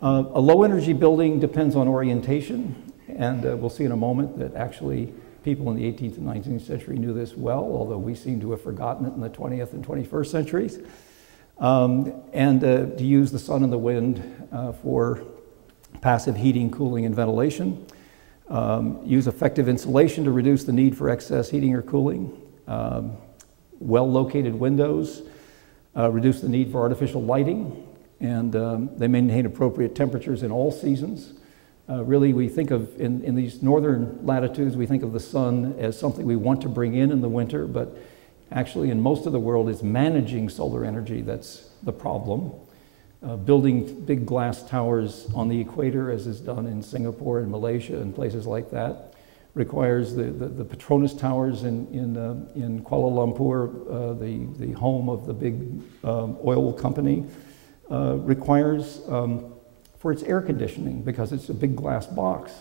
A low energy building depends on orientation, and we'll see in a moment that actually people in the 18th and 19th century knew this well, although we seem to have forgotten it in the 20th and 21st centuries. To use the sun and the wind for passive heating, cooling, and ventilation. Use effective insulation to reduce the need for excess heating or cooling. Well-located windows reduce the need for artificial lighting, and they maintain appropriate temperatures in all seasons. Really, we think of, in these northern latitudes, we think of the sun as something we want to bring in the winter, but actually in most of the world it's managing solar energy that's the problem. Building big glass towers on the equator, as is done in Singapore and Malaysia and places like that, requires the Petronas Towers in Kuala Lumpur, the home of the big oil company, requires, for its air conditioning, because it's a big glass box,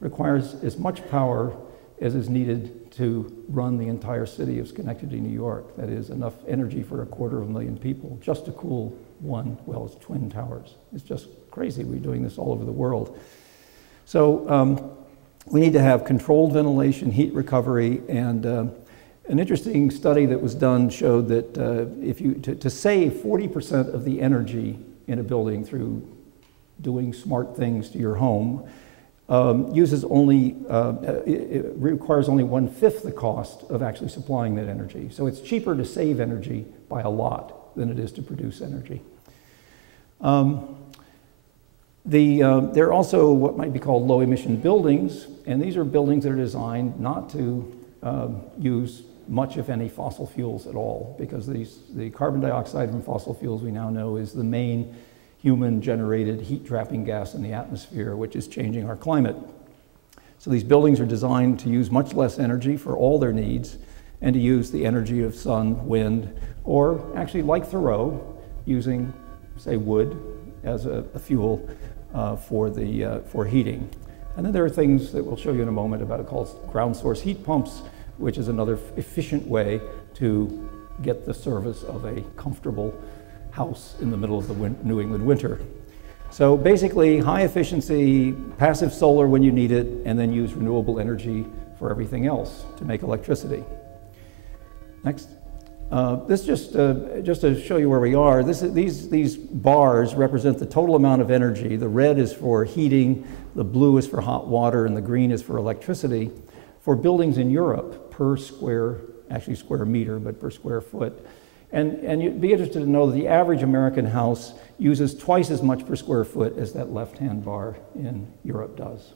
requires as much power as is needed to run the entire city of Schenectady, New York. That is enough energy for 250,000 people just to cool one, well, it's Twin Towers. It's just crazy. We're doing this all over the world. So we need to have controlled ventilation, heat recovery, and an interesting study that was done showed that to save 40% of the energy in a building through doing smart things to your home, it requires only 1/5 the cost of actually supplying that energy. So it's cheaper to save energy by a lot than it is to produce energy. There are also what might be called low emission buildings, and these are buildings that are designed not to use much, if any, fossil fuels at all, because the carbon dioxide from fossil fuels we now know is the main human-generated heat-trapping gas in the atmosphere, which is changing our climate. So these buildings are designed to use much less energy for all their needs and to use the energy of sun, wind, or actually, like Thoreau, using, say, wood as a fuel for heating. And then there are things that we'll show you in a moment about called ground source heat pumps, which is another efficient way to get the service of a comfortable house in the middle of the New England winter. So basically, high efficiency, passive solar when you need it, and then use renewable energy for everything else to make electricity. Next. This just to show you where we are. These bars represent the total amount of energy. The red is for heating, the blue is for hot water, and the green is for electricity for buildings in Europe per square meter, but per square foot. And you'd be interested to know that the average American house uses twice as much per square foot as that left-hand bar in Europe does.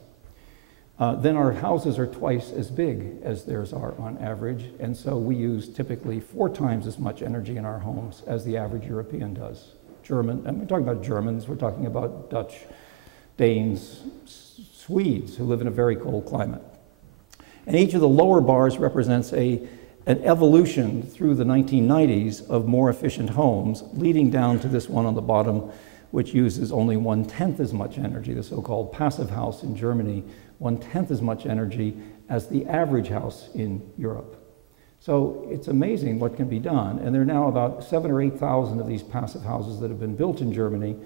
Then our houses are twice as big as theirs are on average, and so we use typically 4 times as much energy in our homes as the average European does. And we're talking about Germans, we're talking about Dutch, Danes, Swedes, who live in a very cold climate. And each of the lower bars represents an evolution through the 1990s of more efficient homes, leading down to this one on the bottom, which uses only 1/10 as much energy, the so-called passive house in Germany, 1/10 as much energy as the average house in Europe. So it's amazing what can be done. And there are now about 7,000 or 8,000 of these passive houses that have been built in Germany,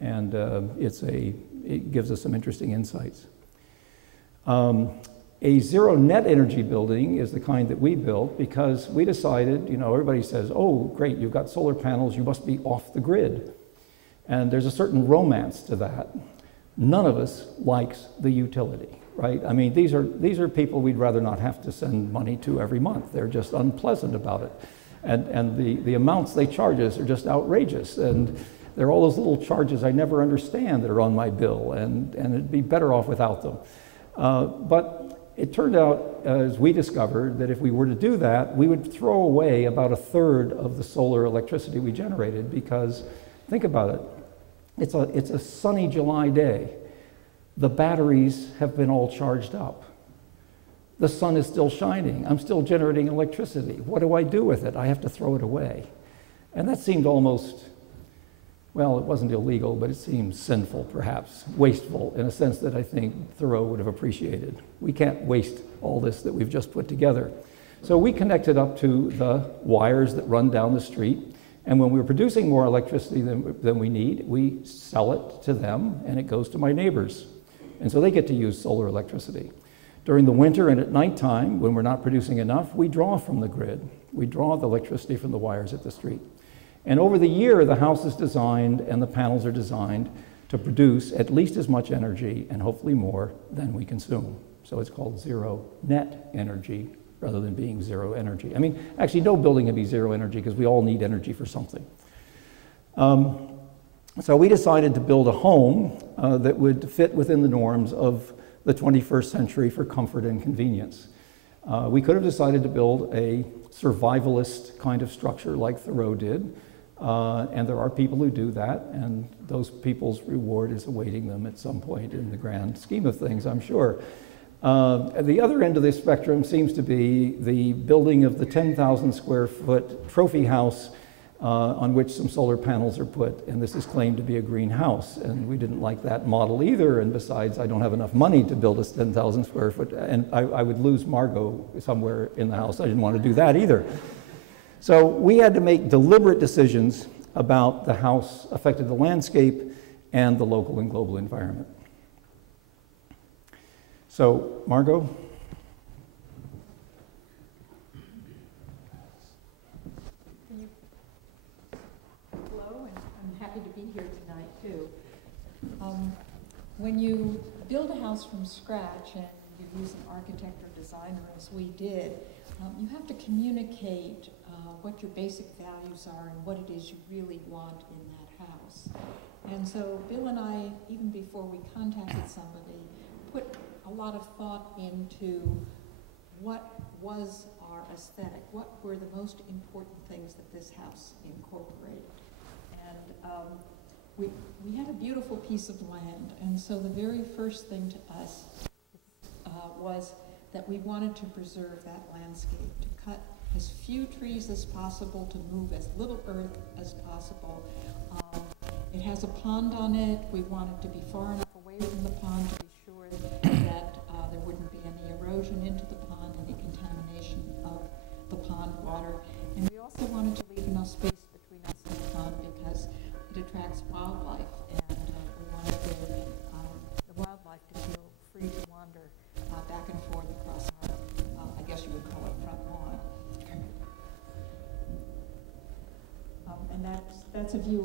and it gives us some interesting insights. A zero net energy building is the kind that we built because we decided, everybody says, oh, great, you've got solar panels, you must be off the grid. And there's a certain romance to that. None of us likes the utility, right? I mean, these are people we'd rather not have to send money to every month. They're just unpleasant about it. And the amounts they charge us are just outrageous. And there are all those little charges I never understand that are on my bill, and it'd be better off without them. But it turned out, as we discovered, that if we were to do that, we would throw away about 1/3 of the solar electricity we generated, because think about it. It's a sunny July day. The batteries have been all charged up. The sun is still shining. I'm still generating electricity. What do I do with it? I have to throw it away. And that seemed almost, well, it wasn't illegal, but it seemed sinful, perhaps, wasteful, in a sense that I think Thoreau would have appreciated. We can't waste all this that we've just put together. So we connected up to the wires that run down the street, And when we're producing more electricity than we need, we sell it to them, and it goes to my neighbors. And so they get to use solar electricity. During the winter and at nighttime, when we're not producing enough, we draw from the grid. We draw the electricity from the wires at the street. And over the year, the house is designed and the panels are designed to produce at least as much energy, and hopefully more, than we consume. So it's called zero net energy rather than being zero energy. I mean, actually, no building can be zero energy because we all need energy for something. So we decided to build a home that would fit within the norms of the 21st century for comfort and convenience. We could have decided to build a survivalist kind of structure like Thoreau did, and there are people who do that, and those people's reward is awaiting them at some point in the grand scheme of things, I'm sure. At the other end of the spectrum seems to be the building of the 10,000 square foot trophy house on which some solar panels are put, and this is claimed to be a greenhouse, and we didn't like that model either, and besides, I don't have enough money to build a 10,000 square foot, and I would lose Margot somewhere in the house. I didn't want to do that either. So we had to make deliberate decisions about the house affected the landscape and the local and global environment. So, Margot? Happy to be here tonight, too. When you build a house from scratch and you use an architect or designer, as we did, you have to communicate what your basic values are and what it is you really want in that house. And so Bill and I, even before we contacted somebody, put a lot of thought into what was our aesthetic, what were the most important things that this house incorporated. And we had a beautiful piece of land, and so the very first thing to us was that we wanted to preserve that landscape, to cut as few trees as possible, to move as little earth as possible. It has a pond on it. We wanted to be far enough away from the pond to be sure that there wouldn't be any erosion into the pond, any contamination of the pond water. And we also wanted to leave enough space between us and the pond because it attracts wildlife, and we wanted the wildlife to feel free to wander back and forth across our, I guess you would call it front lawn. And that's a view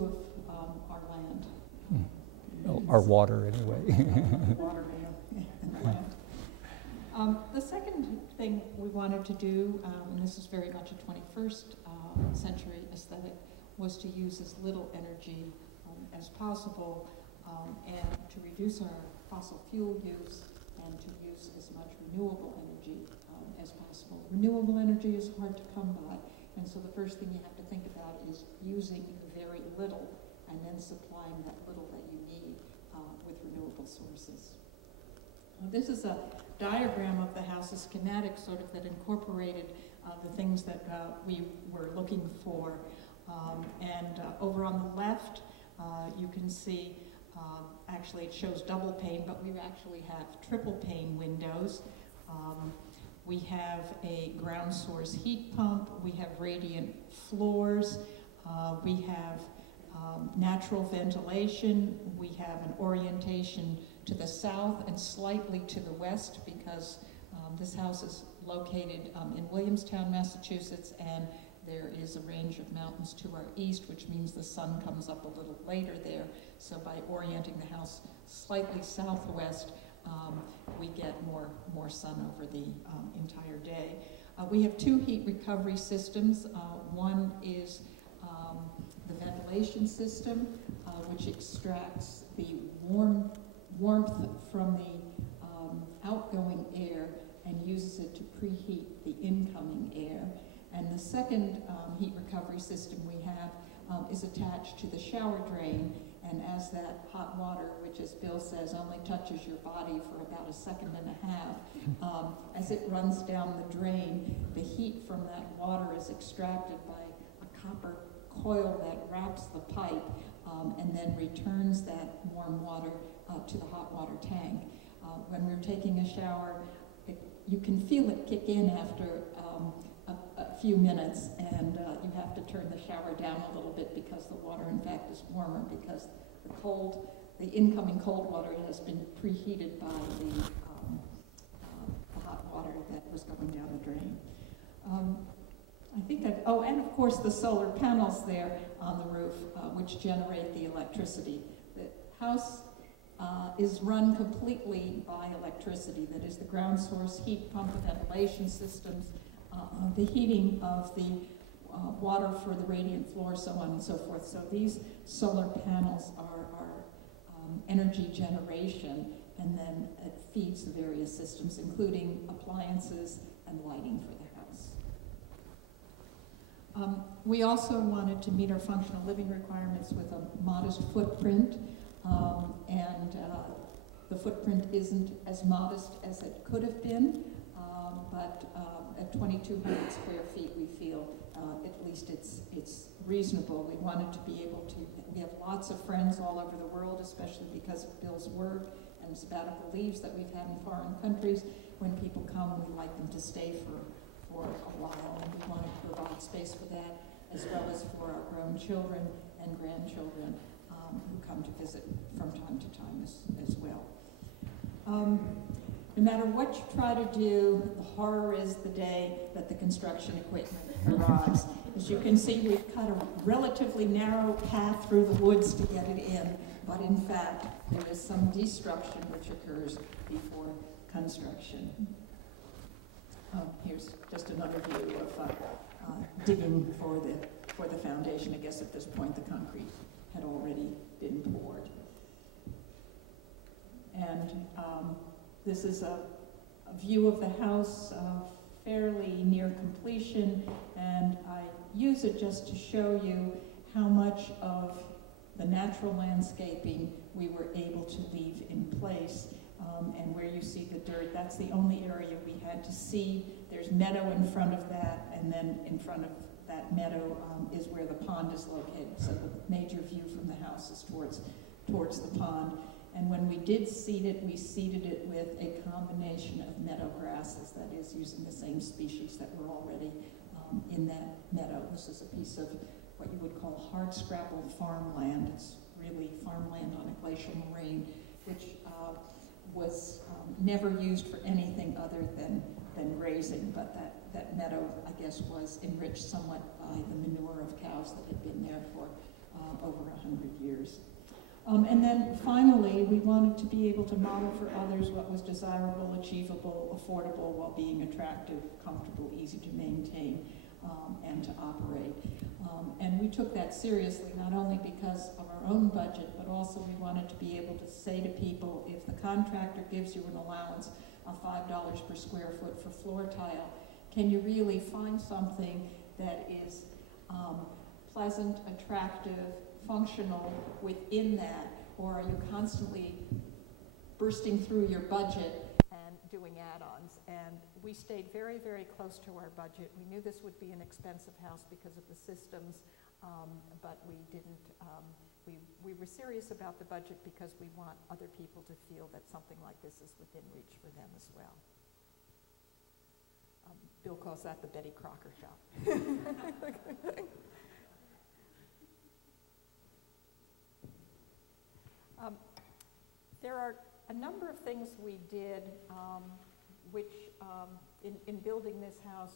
of our land. Well, our water, anyway. Water, yeah. The second thing we wanted to do, and this is very much a 21st century aesthetic, was to use as little energy as possible and to reduce our fossil fuel use and to use as much renewable energy as possible. Renewable energy is hard to come by, and so the first thing you have to think about is using very little and then supplying that little that you need with renewable sources. This is a diagram of the house, a schematic sort of that incorporated the things that we were looking for. And over on the left, you can see, actually it shows double pane, but we actually have triple pane windows. We have a ground source heat pump. We have radiant floors. We have natural ventilation. We have an orientation to the south and slightly to the west because this house is located in Williamstown, Massachusetts, and there is a range of mountains to our east, which means the sun comes up a little later there. So by orienting the house slightly southwest, we get more sun over the entire day. We have two heat recovery systems. One is the ventilation system, which extracts the warmth from the outgoing air and uses it to preheat the incoming air. And the second heat recovery system we have is attached to the shower drain, and as that hot water, which as Bill says only touches your body for about a second and a half, as it runs down the drain, the heat from that water is extracted by a copper coil that wraps the pipe and then returns that warm water to the hot water tank. When we're taking a shower, you can feel it kick in after a few minutes, and you have to turn the shower down a little bit because the water, in fact, is warmer because the incoming cold water has been preheated by the hot water that was going down the drain. I think and of course the solar panels there on the roof, which generate the electricity. The house is run completely by electricity. That is the ground source, heat pump, ventilation systems, the heating of the water for the radiant floor, so on and so forth. So these solar panels are energy generation, and then it feeds the various systems, including appliances and lighting for the house. We also wanted to meet our functional living requirements with a modest footprint, and the footprint isn't as modest as it could have been, but at 2,200 square feet, we feel at least it's reasonable. We wanted to be able to, we have lots of friends all over the world, especially because of Bill's work and sabbatical leaves that we've had in foreign countries. When people come, we like them to stay for a while, and we want to provide space for that, as well as for our grown children and grandchildren who come to visit from time to time as well. No matter what you try to do, the horror is the day that the construction equipment arrives. As you can see, we've cut a relatively narrow path through the woods to get it in, but in fact, there is some destruction which occurs before construction. Here's just another view of digging for the foundation. I guess at this point, the concrete had already been poured. And this is a view of the house fairly near completion, and I use it just to show you how much of the natural landscaping we were able to leave in place. And where you see the dirt, that's the only area we had to see. There's meadow in front of that, and then in front of that meadow is where the pond is located. So the major view from the house is towards the pond. And when we did seed it, we seeded it with a combination of meadow grasses, that is, using the same species that were already in that meadow. This is a piece of what you would call hard-scrappled farmland. It's really farmland on a glacial moraine, which was never used for anything other than grazing, but that meadow, I guess, was enriched somewhat by the manure of cows that had been there for over 100 years. And then finally, we wanted to be able to model for others what was desirable, achievable, affordable, while being attractive, comfortable, easy to maintain, and to operate. And we took that seriously, not only because of our own budget, but also we wanted to be able to say to people, if the contractor gives you an allowance of $5 per square foot for floor tile, can you really find something that is pleasant, attractive, functional within that, or are you constantly bursting through your budget and doing add-ons? And we stayed very, very close to our budget. We knew this would be an expensive house because of the systems, but we didn't, we were serious about the budget because we want other people to feel that something like this is within reach for them as well. Bill calls that the Betty Crocker shop. There are a number of things we did which in building this house,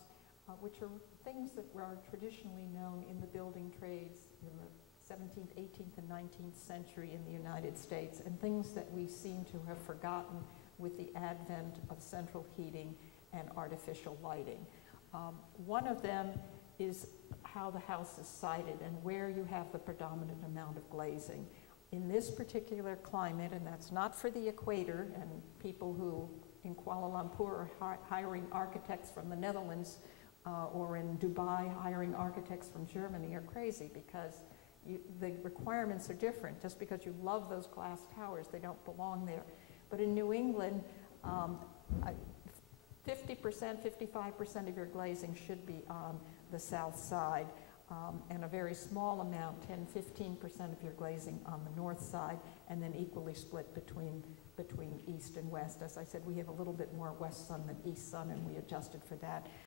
which are things that were traditionally known in the building trades in the 17th, 18th, and 19th century in the United States, and things that we seem to have forgotten with the advent of central heating and artificial lighting. One of them is how the house is sited and where you have the predominant amount of glazing. In this particular climate, and that's not for the equator, and people who in Kuala Lumpur are hiring architects from the Netherlands or in Dubai hiring architects from Germany are crazy, because the requirements are different. Just because you love those glass towers, they don't belong there. But in New England, 50%, 55% of your glazing should be on the south side. And a very small amount, 10, 15% of your glazing on the north side, and then equally split between east and west. As I said, we have a little bit more west sun than east sun, and we adjusted for that.